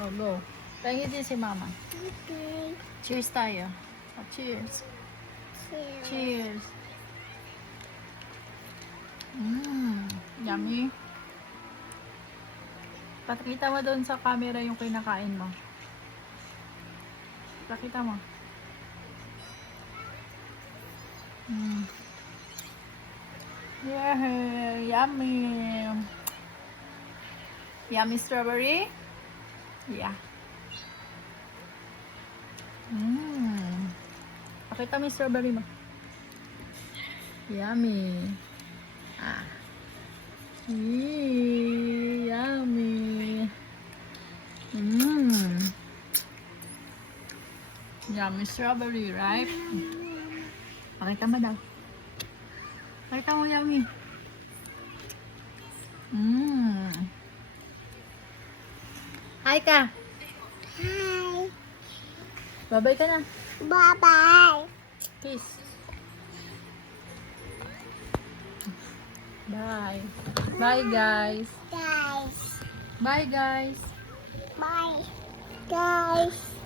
Oh, go. Pahingin din si mama. Okay. Cheers tayo. Oh, cheers. Cheers. Cheers. Yummy. Pakita mo doon sa camera yung kinakain mo. Pakita mo. Yeah, yummy. Yummy strawberry. Yeah. Pakita mo yung strawberry mo. Yummy. Ah. Yummy. Yummy strawberry, right? Pakita mo daw. Pakita mo yummy. Hi ka. Hi. Babay ka na. Bye-bye. Kiss. Bye. Bye guys. Guys. Bye guys. Bye. Guys.